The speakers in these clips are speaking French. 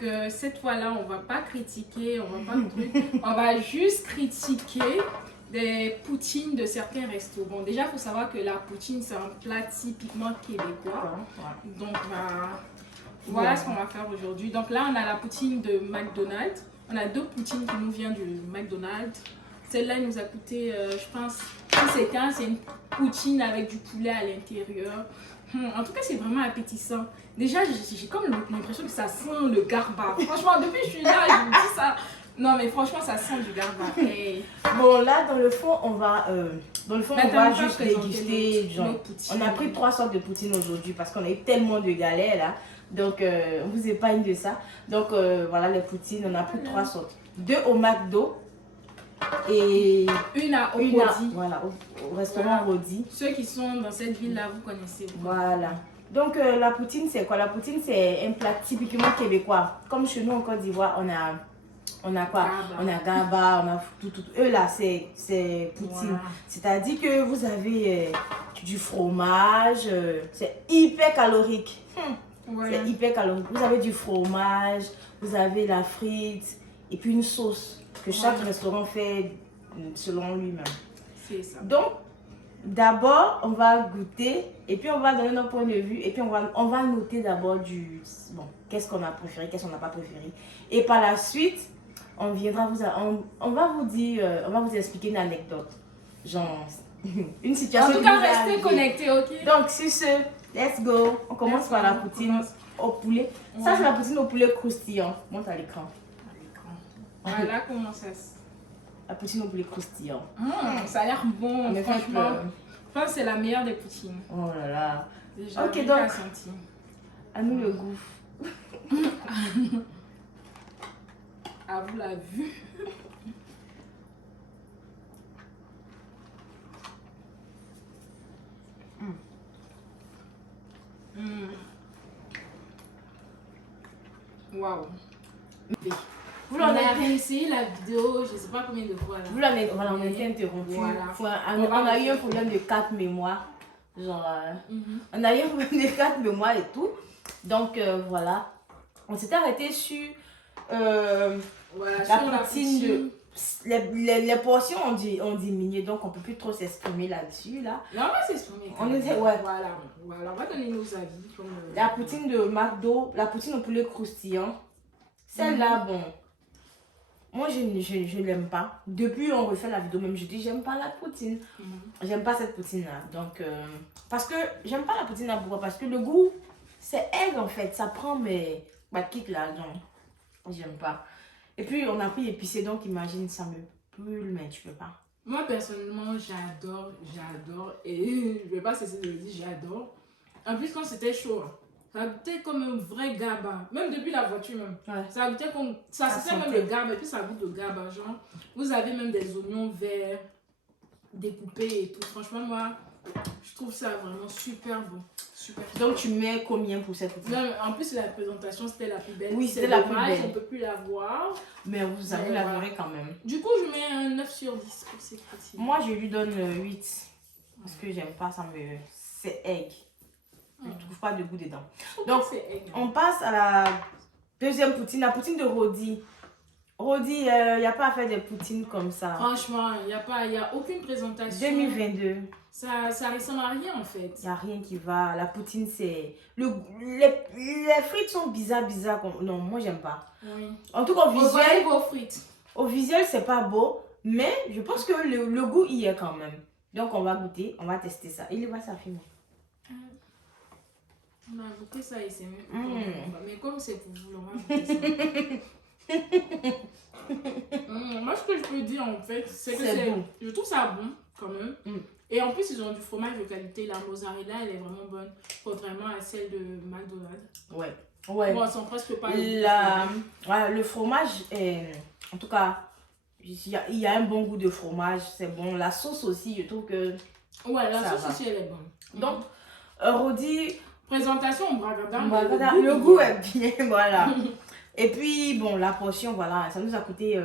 Donc, cette fois-là, on va pas critiquer, on va pas on va juste critiquer des poutines de certains restos. Bon, déjà, il faut savoir que la poutine, c'est un plat typiquement québécois. Donc, voilà ce qu'on va faire aujourd'hui. Donc là, on a la poutine de McDonald's. On a deux poutines qui nous viennent du McDonald's. Celle-là, elle nous a coûté, je pense, 10 et 15. C'est une poutine avec du poulet à l'intérieur. En tout cas, c'est vraiment appétissant. Déjà, j'ai comme l'impression que ça sent le garba. Franchement, depuis que je suis là, je me dis ça. Non, mais franchement, ça sent du garba. Hey. Bon, là, dans le fond, on va juste déguster. Genre, on a pris 3 sortes de poutine aujourd'hui parce qu'on a eu tellement de galères là. Donc, on vous épargne de ça. Donc, voilà les poutines. On a pris 3 sortes. 2 au McDo et une à Rodi. Voilà, au restaurant Rodi. Ceux qui sont dans cette ville-là, vous connaissez. Voilà. Donc, la poutine, c'est quoi? La poutine, c'est un plat typiquement québécois. Comme chez nous en Côte d'Ivoire, on a quoi? Gaba. On a gaba, on a tout. Eux là, c'est poutine. Voilà. C'est-à-dire que vous avez du fromage. C'est hyper calorique. Ouais. C'est hyper calorique. Vous avez du fromage, vous avez la frite et puis une sauce que chaque restaurant fait selon lui-même. C'est ça. Donc, d'abord, on va goûter et puis on va donner notre point de vue et puis on va noter d'abord qu'est-ce qu'on a préféré, qu'est-ce qu'on n'a pas préféré. Et par la suite, on va vous expliquer une anecdote. Genre, une situation. En tout cas, restez connectés, ok? Donc, sur ce, let's go. On commence par la poutine au poulet. Ouais. Ça, c'est la poutine au poulet croustillant. Monte à l'écran. Voilà comment ça se... La poutine au poulet croustillant. Ça a l'air bon, mais franchement. Je pense que c'est la meilleure des poutines. Oh là là. Déjà, ok, donc, à nous le goût. À vous la vue. Waouh. On a réussi la vidéo, je ne sais pas combien de fois. Voilà, on a été interrompu. Voilà. On a eu un problème de carte mémoire. Genre, on a eu un problème de carte mémoire et tout. Donc, voilà. On s'était arrêté sur la poutine. Les portions ont diminué, donc on ne peut plus trop s'exprimer là-dessus. Là. Non, on va s'exprimer. Voilà, on va donner nos avis. La poutine de McDo, la poutine au poulet croustillant. Celle-là, bon, moi je l'aime pas. Depuis on refait la vidéo, même je dis j'aime pas la poutine. J'aime pas cette poutine-là. Donc, parce que j'aime pas la poutine là, pourquoi? Parce que le goût, c'est aigre en fait. Ça prend mes kicks là, donc j'aime pas. Et puis on a pris épicé, donc imagine, ça me brûle, mais tu peux pas. Moi personnellement, j'adore. Et je vais pas cesser de le dire, j'adore. En plus, quand c'était chaud, ça goûtait comme un vrai gaba. Même depuis la voiture même. Ouais. Ça goûtait comme... Ça sentait même le gaba, et puis ça goûte le gaba. Genre, vous avez même des oignons verts découpés et tout. Franchement, moi, je trouve ça vraiment super bon. Super. Donc tu mets combien pour cette poutine? En plus, la présentation, c'était la plus belle. Oui, c'était la plus belle. On ne peut plus la voir. Mais vous avez la verrez quand même. Du coup, je mets un 9 sur 10 pour cette poutine. Moi, je lui donne 8. Parce que j'aime pas, c'est aigre. Je ne trouve pas de goût dedans. Donc, on passe à la deuxième poutine, la poutine de Rodi. Rodi, il n'y a pas à faire des poutines comme ça. Franchement, il n'y a aucune présentation. 2022. Ça ressemble à rien en fait. Il n'y a rien qui va. La poutine, c'est... Les frites sont bizarres. Non, moi, j'aime pas. Oui. En tout cas, au visuel... vos frites. Au visuel, c'est pas beau. Mais je pense que le goût y est quand même. Donc, on va goûter. On va tester ça. Il va s'affimer. On a goûté ça et c'est mieux. Mais comme c'est pour vous, on va goûter ça. Moi, ce que je peux dire en fait, c'est que je trouve ça bon quand même. Et en plus, ils ont du fromage de qualité. La mozzarella, elle est vraiment bonne, contrairement à celle de McDonald's. Ouais. Bon, elles sont presque pas. Le fromage, en tout cas, il y a un bon goût de fromage, c'est bon. La sauce aussi, je trouve que. Ouais, la sauce aussi, elle est bonne. Donc, Rodi. Présentation, on bragada. Le goût est bien, voilà. Et puis, bon, la portion, voilà, ça nous a coûté $11.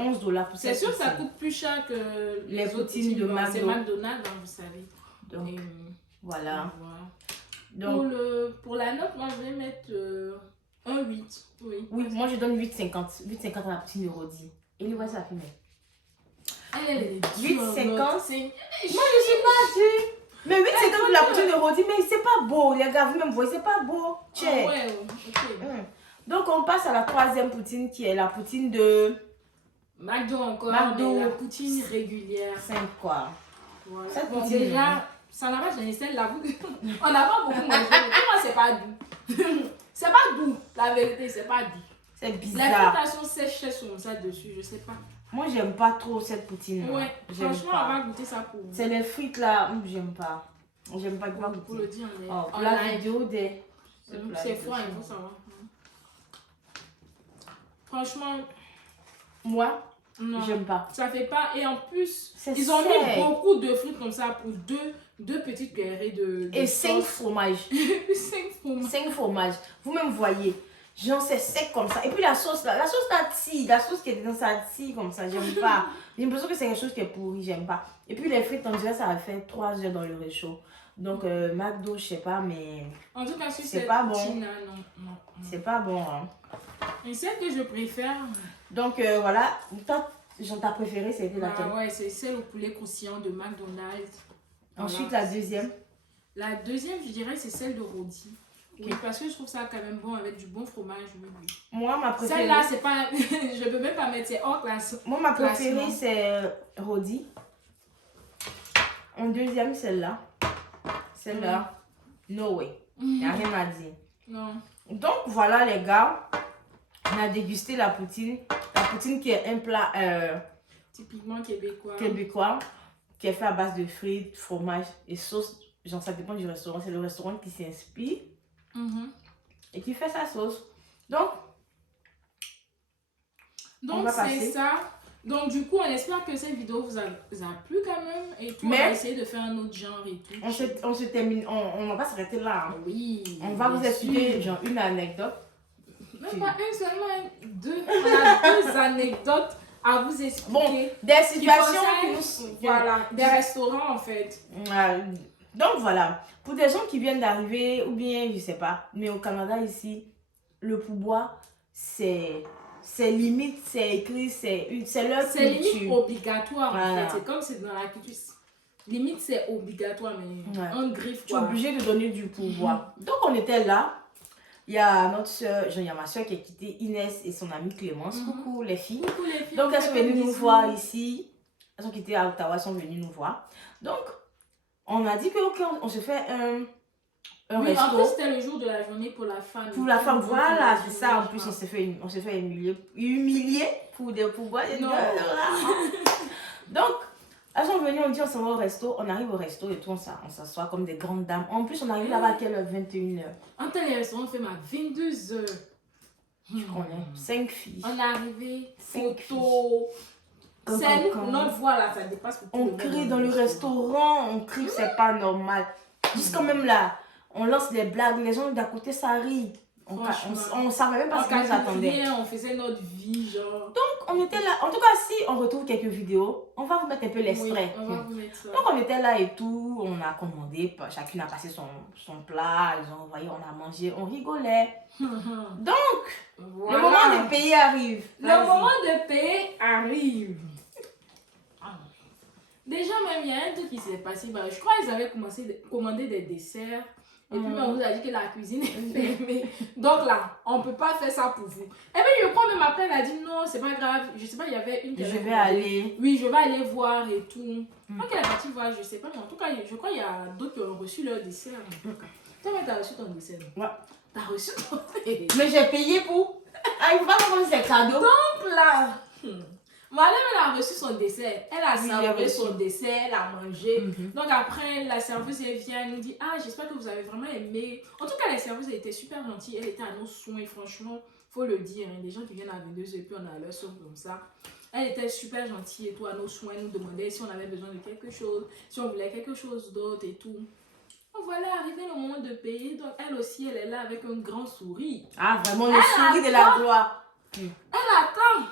11 $ pour c'est sûr que ça coûte plus cher que les poutines de McDo. C'est McDonald's, hein, vous savez. Donc, voilà. Donc, pour la note, moi, je vais mettre Un 8, oui. Oui, moi je donne 8,50. 8,50 à la poutine de Rodi. Et lui, ouais, ça fait même. Elle est 8,50. Moi, Moi, je suis pas due. Mais 8,50 pour la poutine de Rodi, mais c'est pas beau, les gars, vous-même voyez, c'est pas beau. Ah ouais, ok. Donc, on passe à la troisième poutine qui est la poutine de McDo encore, McDo. mais la poutine régulière. 5 quoi. Voilà. Cette Bon, poutine, déjà, ça n'a pas gêné celle-là. On n'a pas beaucoup mangé. Pour moi, c'est pas doux. C'est pas doux, la vérité, c'est pas doux. C'est Les bizarre. fritations sèches sont ça dessus, je sais pas. Moi, j'aime pas trop cette poutine. Ouais, J'aime franchement, pas. on va goûter ça pour vous. C'est les frites là, j'aime pas. J'aime pas Pour goûter. le dire, on est Oh, pour en la live. vidéo des. C'est froid, il faut savoir. Franchement, Moi, non. j'aime pas. Ça fait pas. Et en plus, C'est ils ont sec. mis beaucoup de frites comme ça pour deux petites cuillerées de Et 5 sauce. fromages. 5 fromages. 5 fromages. Vous-même voyez. Genre, c'est sec comme ça. Et puis la sauce là tire. La sauce qui est dedans, ça tire comme ça. J'aime pas. J'ai l'impression que c'est quelque chose qui est pourri. J'aime pas. Et puis les frites, on dirait ça a fait 3 heures dans le réchaud. Donc, McDo, je sais pas, mais En tout cas, si c'est c'est pas bon. poutine, non. c'est pas bon. Hein. Et celle que je préfère, Donc, voilà. Toi, ta préférée, c'était laquelle? ouais, c'est celle au poulet croustillant de McDonald's. Ensuite, Voilà. la deuxième. La deuxième, je dirais, c'est celle de Rodi. Ok. Oui, parce que je trouve ça quand même bon avec du bon fromage. Oui. Moi, ma préférée. Celle-là, c'est pas. Je peux même pas mettre, c'est hors classe. Moi, ma préférée, Classement. c'est Rodi. En deuxième, celle-là. Celle-là, no way. Il n'y a rien à dire. Non. Donc, voilà, les gars. On a dégusté la poutine. La poutine qui est un plat Typiquement québécois. québécois, qui est fait à base de frites, fromage et sauce. Genre, ça dépend du restaurant. C'est le restaurant qui s'inspire et qui fait sa sauce. Donc, on Donc, va c'est passer. ça. Donc, du coup, on espère que cette vidéo vous a plu quand même. Et tout, on va essayer de faire un autre genre et tout. on se termine. On va pas s'arrêter là. Hein. Oui. On va vous bien expliquer sûr. genre une anecdote. Même pas une seulement, deux. On a 2 anecdotes à vous expliquer. Bon, des situations qui concernent, nous... voilà, des restaurants en fait. Donc voilà, pour des gens qui viennent d'arriver ou bien je sais pas, mais au Canada ici, le pourboire c'est limite, c'est écrit, c'est leur C'est limite culture. obligatoire en Voilà. fait. C'est comme c'est dans la culture. Limite c'est obligatoire, mais Ouais. un griffe Tu es quoi. obligé de donner du pourboire. Donc on était là. Il y a notre soeur, il y a ma soeur qui a quitté Inès et son amie Clémence. Coucou les filles. Coucou les filles, Donc elles sont venues nous bisous. voir ici. Elles ont quitté à Ottawa, elles sont venues nous voir. Donc on a dit que ok, on se fait un Oui, en resto. plus c'était le jour de la journée pour la femme. Pour la femme, voilà, c'est ça. En Je plus, crois. on s'est fait humilier pour des pourboires. Non. Donc, elles sont venues, on dit on s'en va au resto. On arrive au resto et tout, on s'assoit comme des grandes dames. En plus, on arrive là-bas à quelle heure? 21h. En tel les restaurants, on fait ma 22h. On est 5 filles. On est arrivé, 5 photo. C'est Quand- notre voix là, ça dépasse pour tout On le monde crie dans le restaurant, on crie que c'est pas normal. Jusqu'à même là, on lance des blagues, les gens d'à côté ça rit. On savait même pas ce qui nous attendait. On faisait notre vie, genre. Donc, on était là. En tout cas, si on retrouve quelques vidéos, on va vous mettre un peu l'extrait. Oui, on va vous mettre ça. Donc, on était là et tout. On a commandé. Chacune a passé son plat. Ils ont envoyé, on a mangé. On rigolait. Donc, Voilà. le moment de payer arrive. Le Vas-y. moment de payer arrive. Déjà, même, il y a un truc qui s'est passé. Bah, je crois qu'ils avaient commandé des desserts. Et puis, on vous a dit que la cuisine est fermée. Donc là, on ne peut pas faire ça pour vous. Et puis, je crois même après, elle a dit non, c'est pas grave. Je sais pas, il y avait une qui Je avait vais commandé. aller. Oui, je vais aller voir et tout. Donc, elle est partie voir, je sais pas. Mais en tout cas, je crois qu'il y a d'autres qui ont reçu leur dessert. Toi, tu as reçu ton dessert. Ouais. Tu as reçu ton dessert. Mais j'ai payé pour. Ah, il faut pas prendre ces cadeaux. Donc là, madame, elle a reçu son dessert. Elle a Oui, savouré j'ai reçu. son dessert, elle a mangé. Donc après, la serveuse elle vient, elle nous dit ah, j'espère que vous avez vraiment aimé. En tout cas, la serveuse elle était super gentille. Elle était à nos soins, franchement, faut le dire. Hein, des gens qui viennent à 22h et puis on a leur soin comme ça. Elle était super gentille et tout, à nos soins. Elle nous demandait si on avait besoin de quelque chose, si on voulait quelque chose d'autre et tout. Donc voilà, arrivé le moment de payer. Donc elle aussi, elle est là avec un grand sourire. Ah, vraiment, le sourire de la gloire. Elle attend.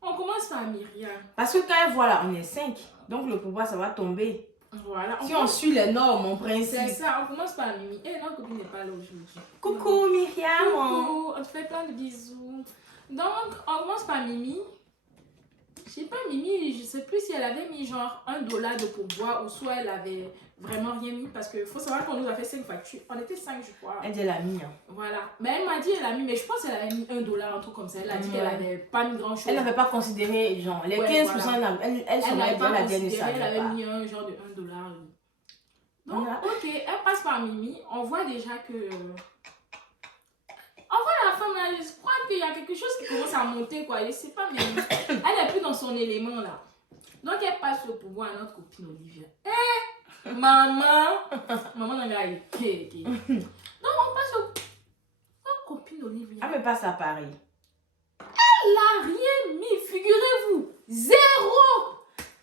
On commence par Myriam. Parce que quand elle voit là, on est 5. Donc le pourboire, ça va tomber. Voilà. Si on suit les normes, on principe. C'est ça, on commence par Mimi. Et notre copine n'est pas là aujourd'hui. Coucou Myriam. Coucou, on te fait plein de bisous. Donc, on commence par Mimi. Je sais pas, Mimi, je sais plus si elle avait mis genre $1 de pourboire ou soit elle avait vraiment rien mis parce qu'il faut savoir qu'on nous a fait 5 factures. On était 5, je crois. Elle dit elle a mis. Voilà. Mais elle m'a dit elle a mis, mais je pense qu'elle avait mis $1, un truc comme ça. Elle a dit qu'elle avait pas mis grand chose. Elle n'avait pas considéré, genre, les 15%, voilà. elle s'en a dit, elle a bien ça. Elle avait mis un genre de $1. Donc, ok, elle passe par Mimi. On voit déjà que. On voit la femme là, je crois qu'il y a quelque chose qui commence à monter, quoi. Je sais pas, mais elle n'est plus dans son élément là. Donc, elle passe le pouvoir à notre copine Olivia. Maman! Maman n'a pas été. Donc, on passe au. Notre copine Olivia. Elle me passe à Paris. Elle n'a rien mis, figurez-vous. 0!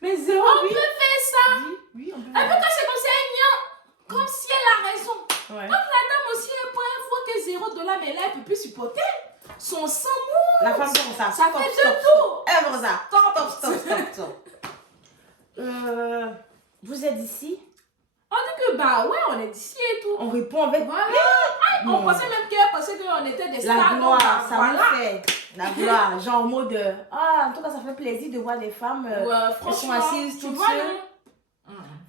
Mais 0, on peut faire ça. Oui, on peut faire ça. Elle peut casser comme ça, comme si elle a raison. Ouais. Donc, la dame aussi, elle prend un fois que $0, mais là, elle ne peut plus supporter. Son sang monte. La femme comme ça. Ça fait 2 tours. Elle fait ça. Stop. Vous êtes d'ici? On dit que bah ouais, on est d'ici et tout. On répond avec. Voilà. On pensait même qu'elle pensait qu'on était des stars. La gloire, ça voilà. me fait. La gloire, genre en mode. Ah, en tout cas, ça fait plaisir de voir des femmes. Elles sont assises toutes seules.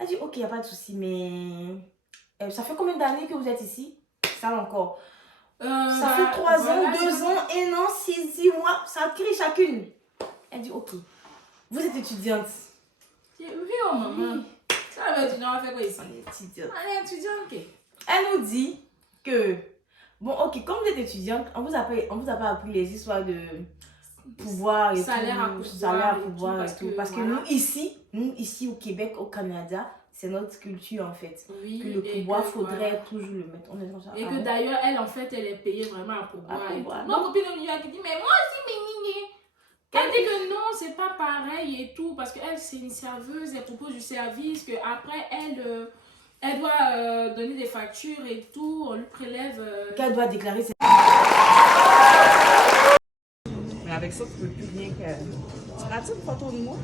Elle dit, ok, il n'y a pas de souci, mais. Ça fait combien d'années que vous êtes ici? Ça encore. Ça fait 3 ans, 2 ans, 1 an, 6 mois. Ça crie chacune. Elle dit, ok. Vous êtes étudiante? Oui, oh maman. Ça, elle étudiante, on fait quoi ici? On est étudiante. On est étudiante, ok. Elle nous dit que. Bon, ok, comme vous êtes étudiante, on vous a pas appris les histoires de pouvoir et salaire tout. Salaire à pouvoir et tout. Parce que voilà. nous, ici au Québec, au Canada, c'est notre culture en fait. Oui, que le pouvoir, faudrait voilà. toujours le mettre. On est dans ça. Et que d'ailleurs, elle, en fait, elle est payée vraiment à pourboire. Mon copine au New York qui dit, mais moi aussi, mais elle dit que non, c'est pas pareil et tout. Parce qu'elle, c'est une serveuse, elle propose du service. Qu'après, elle doit donner des factures et tout. On lui prélève. Qu'elle doit déclarer ses. Mais avec ça, tu peux plus bien que. Tu rates une photo de moi?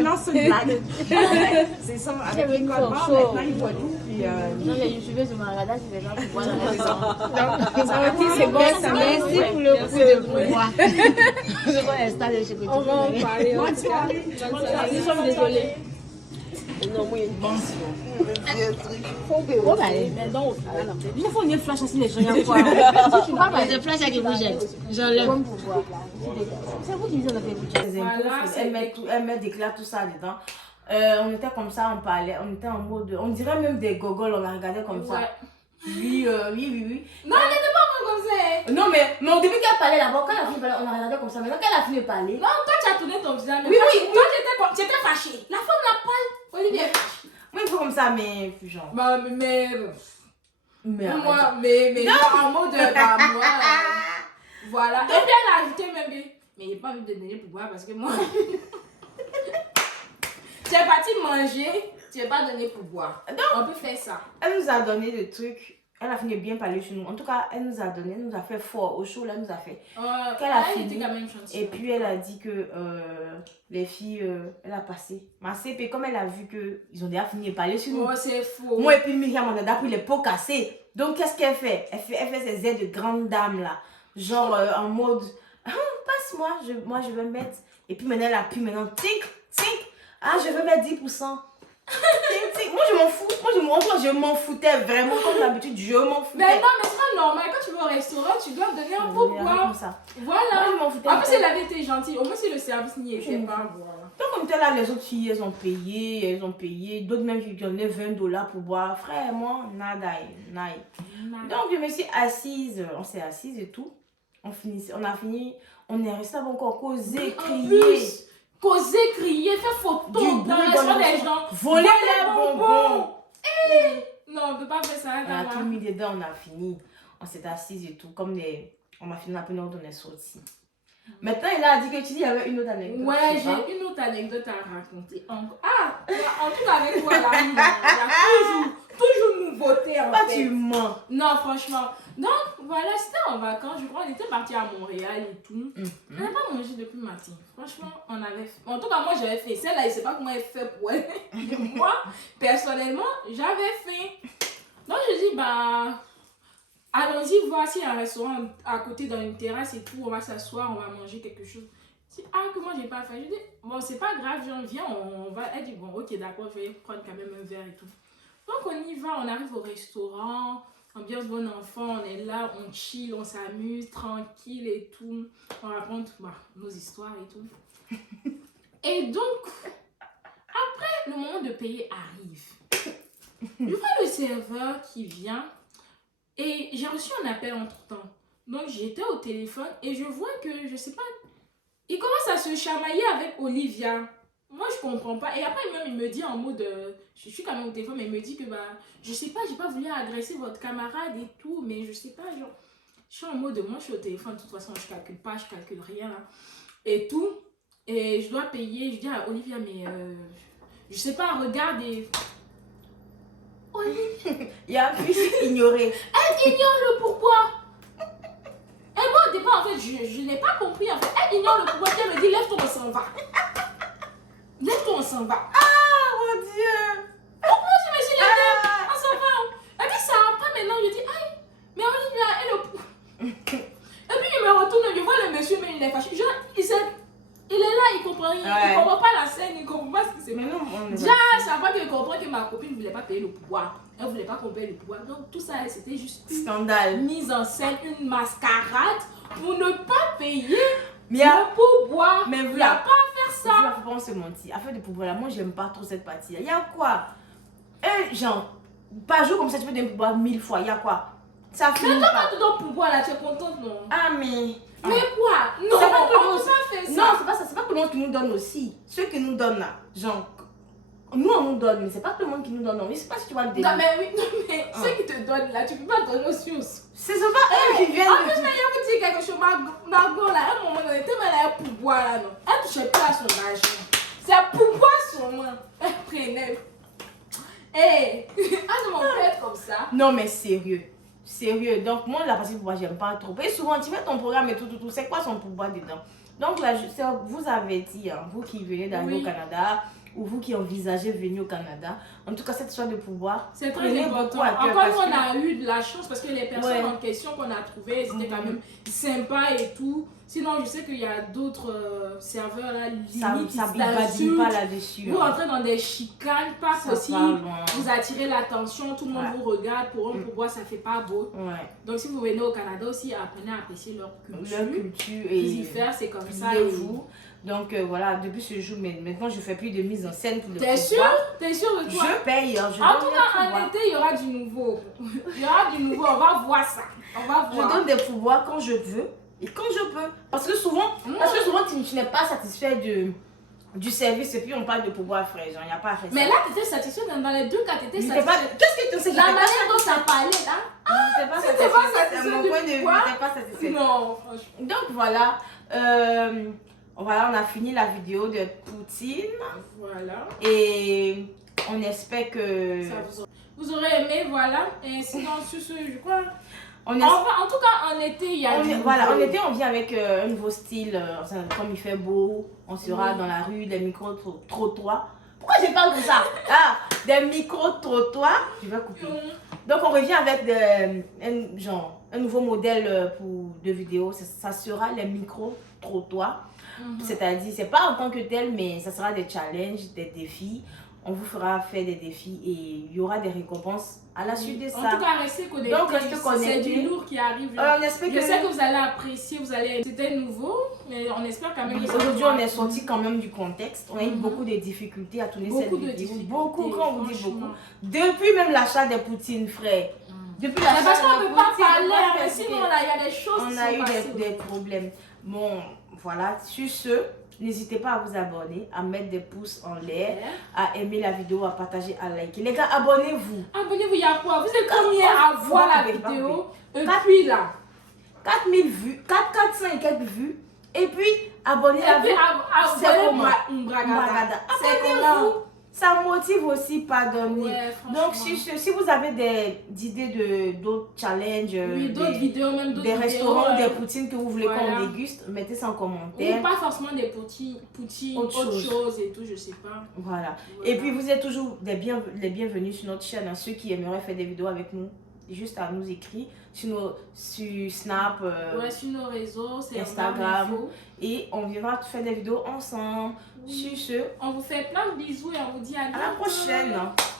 Non, c'est une blague. C'est ça, avec les codes barres, maintenant ils voient tout. Puis, non, les youtubeurs de Marada, c'est des gens qui voient la raison. Ok, c'est bon, ça Merci pour le coup de pouvoir. Je vais installer chez Côté. On va en parler. Nous sommes désolés. Non, moi, il y a une bonne Faut aller. Mais donc, il faut une flash aussi, les gens. tu vois, je flash avec vous, j'enlève. C'est vous qui me dites de faire Les impôts, elle met déclare tout ça dedans. On était comme ça, on parlait, on était en mode, on dirait même des gogoles, on la regardait comme ça. Oui. Non, elle n'était pas comme ça. Non, mais au début qu'elle parlait là-bas, quand elle a fini de parler, on la regardait comme ça. Maintenant qu'elle a fini de parler. Non, toi, tu as tourné ton visage. Oui. Toi, tu étais fâchée. La femme la parle. Olivier. Oui, il faut comme ça, mais genre. Bah, mais genre en mode, moi. Voilà. Et puis elle a ajouté même, mais j'ai pas envie de donner pour boire parce que moi. Tu es parti manger, tu n'es pas donné pour boire. Donc, on peut faire ça. Elle nous a donné le truc. Elle a fini de bien parler chez nous. En tout cas, elle nous a donné, elle nous a fait fort. Au show, là, elle nous a fait. Qu'elle a fini. Quand même gentille. Et puis, elle a dit que les filles, elle a passé. Ma CP, comme elle a vu qu'ils ont déjà fini de parler sur nous. Oh, c'est faux. Moi et puis Myriam, on a déjà pris les pots cassés. Donc, qu'est-ce qu'elle fait? Elle fait ses aides de grande dame, là. Genre, en mode, passe-moi, moi, je vais mettre. Et puis, maintenant, elle a pu, maintenant, tink. Ah, je veux mettre 10%. Moi, je m'en fous. Je m'en foutais vraiment. Comme d'habitude, je m'en foutais. Mais non, mais c'est pas normal. Quand tu vas au restaurant, tu dois donner un pourboire. Voilà. Moi, je m'en foutais. En plus, elle avait été gentille. Au moins, si le service n'y était pas. Voilà. Donc, comme tel là, les autres filles, elles ont payé. D'autres même qui donnaient $20 pour boire. Frère, moi, nada. Donc, je me suis assise. On s'est assise et tout. On a fini. On est resté encore causer, crier. Causer, crier, faire photo Du bruit dans le restaurant des gens. Voler les bonbons. Non, on ne peut pas faire ça. On a tout mis dedans, on a fini. On s'est assis et tout. On a fini un peu notre on est sorti. Maintenant, il a dit que tu dis qu'il y avait une autre anecdote. Ouais, j'ai une autre anecdote à raconter. En tout cas, avec toi, là, il y a toujours nouveauté en fait. Tu mens. Non, franchement. Donc, voilà, c'était en vacances. Je crois qu'on était parti à Montréal et tout. On n'a pas mangé depuis le matin. Franchement, on avait fait. En tout cas, moi, j'avais fait. Celle-là, je ne sais pas comment elle fait pour elle. Moi, personnellement, j'avais faim. Donc, je dis, bah, allons-y voir s'il y a un restaurant à côté dans une terrasse et tout. On va s'asseoir, on va manger quelque chose. Je dis, ah, que moi, j'ai pas faim. Je dis, bon, c'est pas grave, viens, on va. Elle dit, bon, ok, d'accord, je vais prendre quand même un verre et tout. Donc, on y va, on arrive au restaurant. Ambiance bon enfant, on est là, on chill, on s'amuse, tranquille et tout. On raconte nos histoires et tout. Et donc, après, le moment de payer arrive. Je vois le serveur qui vient et j'ai reçu un appel entre-temps. Donc, j'étais au téléphone et je vois que, je sais pas, il commence à se chamailler avec Olivia. Moi, je comprends pas. Et après, même, il me dit en mode... je suis quand même au téléphone, mais il me dit que, bah, je sais pas, j'ai pas voulu agresser votre camarade et tout, mais je sais pas, genre... Je suis en mode, moi, je suis au téléphone, de toute façon, je calcule pas, je calcule rien, là. Et tout. Et je dois payer. Je dis à Olivia, mais... je sais pas, regarde et... Olivia... Il y a plus ignoré. Elle ignore le pourquoi. Et moi, au départ, en fait, je n'ai pas compris, en fait. Elle ignore le pourquoi. Elle me dit, lève-toi, on s'en va. Lève-toi, on s'en va. Ah, mon Dieu. Pourquoi je me suis levée? On s'en va. Et puis ça après, maintenant, je dis, aïe, mais Olivia, elle est... Et puis je me retourne, je vois le monsieur, mais il est fâché. Genre, il est là, il comprend rien. Il comprend pas la scène, il comprend pas ce qui s'est passé. Déjà, ça va qu'il comprend que ma copine ne voulait pas payer le pouvoir. Elle ne voulait pas qu'on paye le pouvoir. Donc tout ça, c'était juste une scandale. Mise en scène, une mascarade pour ne pas payer le pourboire. Mais il n'y a pas à faire ça. Il faut pas se mentir. Affaire de pouvoir là, moi j'aime pas trop cette partie là. Il y a quoi? Genre, par jour comme ça, tu peux donner pouvoir 1000 fois. Il y a quoi? Ça fait. Mais toi, quand tu donnes pouvoir là, tu es contente, non? Ah, mais. Mais quoi? Non, c'est pas on peut pas faire ça. Non, c'est pas ça. C'est pas tout le monde qui nous donne aussi. Ceux qui nous donnent là, genre. Nous on nous donne, mais c'est pas tout le monde qui nous donne. Non, mais c'est pas si tu vois le délire. Non, mais oui, non, mais ceux qui te donnent là, tu peux pas donner aussi aux. C'est pas eux qui viennent. En plus, mais il vous dire quelque chose. Margot là, à un moment donné, tellement elle a un pouvoir là, non. Elle touchait pas à son argent. C'est pouvoir son main. Elle prenait. Hé, ah non, on peut être comme ça. Non, mais sérieux. Sérieux. Donc, moi, la partie pouvoir, j'aime pas trop. Et souvent, tu fais ton programme et tout. C'est quoi son pouvoir dedans? Donc, là, vous avez dit, hein, vous qui venez d'arriver au Canada, ou vous qui envisagez venir au Canada, en tout cas, cette histoire de pouvoir, c'est très important. Encore on a eu de la chance parce que les personnes en question qu'on a trouvées, c'était quand même sympa et tout. Sinon, je sais qu'il y a d'autres serveurs là, limite, ça ne pas là-dessus. Vous rentrez dans des chicanes, pas possible. Vous attirez l'attention, tout le monde vous regarde. Pour un pouvoir, ça fait pas beau. Donc, si vous venez au Canada aussi, apprenez à apprécier leur culture. Leur culture et y faire, c'est comme ça. Et vous. Donc voilà, depuis ce jour, mais maintenant je fais plus de mise en scène pour le pouvoir. T'es sûr? T'es sûr de toi? Je paye. En tout cas, en été, il y aura du nouveau. Il y aura du nouveau, on va voir ça. On va voir. Je donne des pouvoirs quand je veux et quand je peux. Parce que souvent, tu n'es pas satisfait du service et puis on parle de pouvoir frais. Genre, il n'y a pas à faire ça. Mais là, tu étais satisfait. Dans les deux cas, tu étais satisfait. Qu'est-ce que tu sais? La manière dont ça parlait là. C'était pas satisfait. Mon point de vue, n'était pas satisfait. Non, franchement. Donc voilà. Voilà, on a fini la vidéo de Poutine. Voilà. Et on espère que... Vous aurez aimé, voilà. Et sinon, sur ce, je crois... En tout cas, en été, il y a Voilà, en été, on vient avec un nouveau style. Comme il fait beau, on sera dans la rue, des micro-trottoirs. Pourquoi je parle de ça? Des micro-trottoirs. Je vais couper. Donc, on revient avec un nouveau modèle de vidéo. Ça sera les micro-trottoirs. C'est-à-dire, c'est pas en tant que tel, mais ça sera des challenges, des défis. On vous fera faire des défis et il y aura des récompenses à la suite de ça. En tout cas, restez connectés. Donc, restez connectés. C'est du lourd qui arrive. On espère je sais que vous allez apprécier, C'était nouveau, mais on espère quand même que ça. Aujourd'hui, on est sorti quand même du contexte. On a eu beaucoup de difficultés à tourner cette vidéo. Beaucoup, quand on dit beaucoup. Depuis même l'achat des poutines frais. Depuis l'achat parce qu'on ne peut pas parler, sinon il y a des choses qui sont passées. On a eu des problèmes. Bon, voilà. Sur ce, n'hésitez pas à vous abonner, à mettre des pouces en l'air, à aimer la vidéo, à partager, à liker. Les gars, abonnez-vous. Abonnez-vous, il y a quoi? Vous êtes combien à voir la vidéo? Et puis là, 4000 vues, 400 et quelques vues. Et puis, abonnez-vous. C'est comment? Abonnez-vous. Ça motive aussi pas dormir. Ouais, Donc, franchement. si vous avez des idées d'autres challenges, Oui, d'autres vidéos, même d'autres des vidéos, restaurants, des poutines que vous voulez voilà. qu'on déguste, mettez ça en Ou commentaire. pas forcément des poutines, Autre autre chose. chose et tout, je sais pas. Voilà. Voilà. Et puis, vous êtes toujours les bienvenus sur notre chaîne. Hein. Ceux qui aimeraient faire des vidéos avec nous, juste à nous écrire sur Snap, Ouais, sur nos réseaux, c'est Instagram. Info. Et on viendra faire des vidéos ensemble. Oui. Sur ce, On vous fait plein de bisous et on vous dit à à la prochaine.